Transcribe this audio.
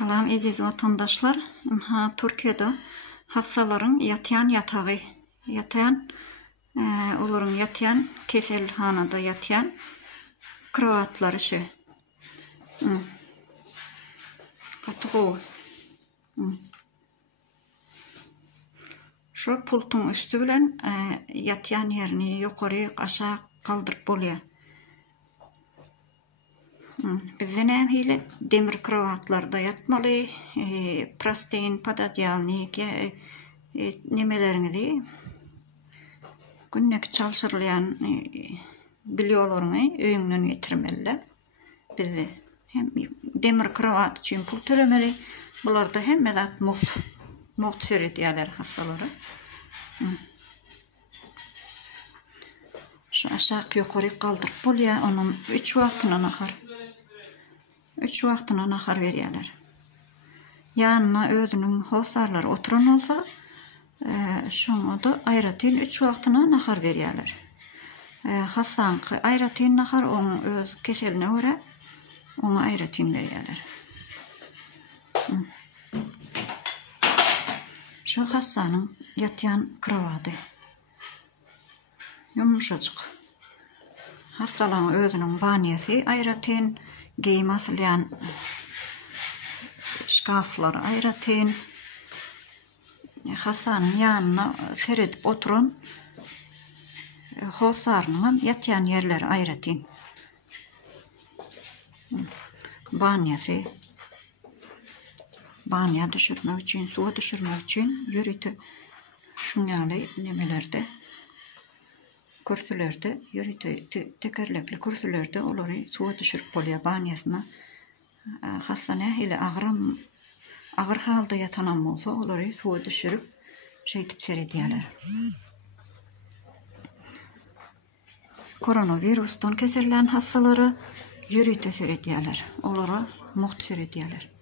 Salam aziz vatandaşlar. Türkiye'de hastaların yatayan yatağı, onların yatayan keselhanada yatayan kravatları şu pultun üstü bilen yatayan yerini yukarı aşağı kaldırıp bolýar. Bizde nähili demir kravatlarda yatmaly, prostein, padadyalnik, nemelerini günnek çalışyrlayan bilýolaryny öýüňden getirmeliler. Bizde hem demir kravat üçin pul tölemeli, bularda hem medat muht seredýärler hastalary. Şu aşağı yukarı kaldırıp bolýar, onun 3 wagtyna nahar. 3 wagtyna nahar berýärler. Ýanyna özüniň hosarlary oturan bolsa, şoňa da aýratyn 3 wagtyna nahar berýärler. Hasanky aýratyn nahar oň öz keseline görä oňa aýratyn berýärler. Şu hasanyň yatýan kravaty. Yumuşacık. Hastaların özünün banyası aýratyn, giyim asylýan şkaflar aýratyn. Hasanyň ýanyna seredip oturan hosarynyň yatýan yerleri aýratyn. Banyası. Banya düşürmek için, suwa düşürmek için ýürüti şuňaly nemelerde, kürsülerde, ýürüti tekerlekli kürsülerde olary suwa düşürip bolýar banyasyna. Hassa nähili agyr halda yatanan bolsa, olary suwa düşürip şeýtip seredýärler. Koronavirusdan kesellän hassalary ýürüte seredýärler. Olara muht seredýärler.